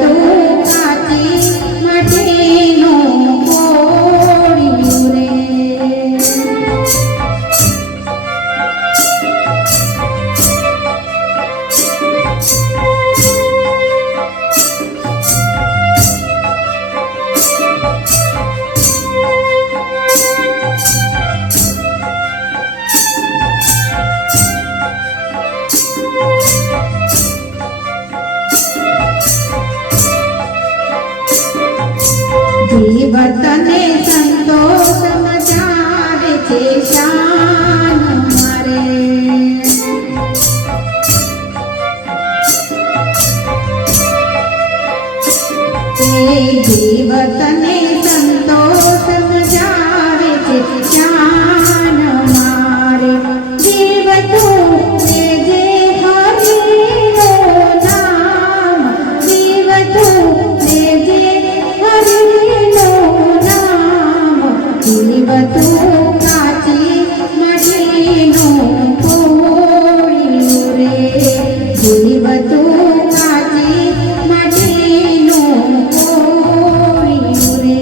જીવતું કાચી માટીનું કોળિયું રે જીવતને સંતોષ મચાવે છે શાન મારે જીવતને સંતોષ મચાવે છે શાન મારે જીવતું જે હરિનું નામ જીવતું જે હરિનું નામ જીવતું કાચી માટીનું કોળિયું રે જીવતું કાચી માટીનું કોળિયું રે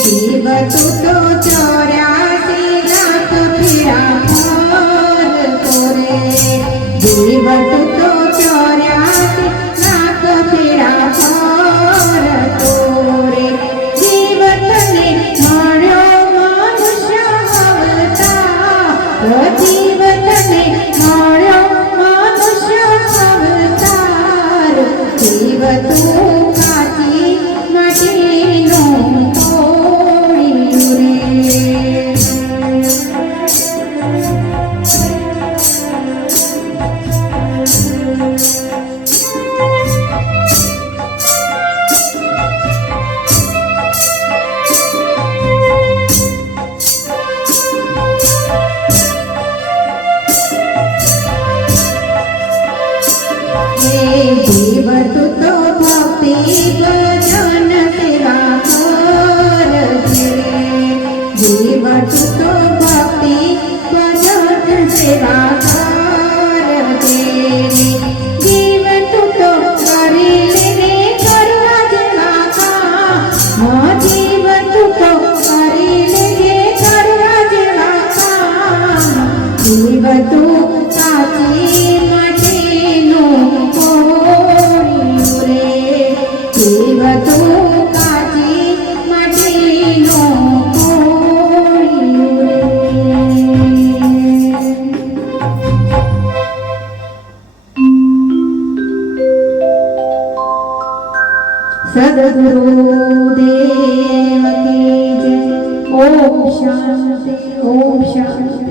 જીવતું તો 84 લાખ ફેરા ફરતો રે જીવતું તો 84 લાખ ફેરા ફરતો રે જીવતને મળ્યો મનુષ્ય અવતાર જીવતને મળ્યો મનુષ્ય અવતાર જીવતું કાચી માટીનું જીવતું તો ભક્તિ ભજન સેવા કરજે જીવતું તો ભક્તિ ભજન સેવા કરજે જીવતું તો કરી લેને કરવા જેવા કામ જીવતું તો કરી લેને કરવા જેવા કામ જીવતું કાચી માટીનું કોળિયું રે જીવતું કાચી માટીનું કોળિયું રે સદગુરુદેવ કી જય. ઓમ શાંતિ ઓમ શાંતિ.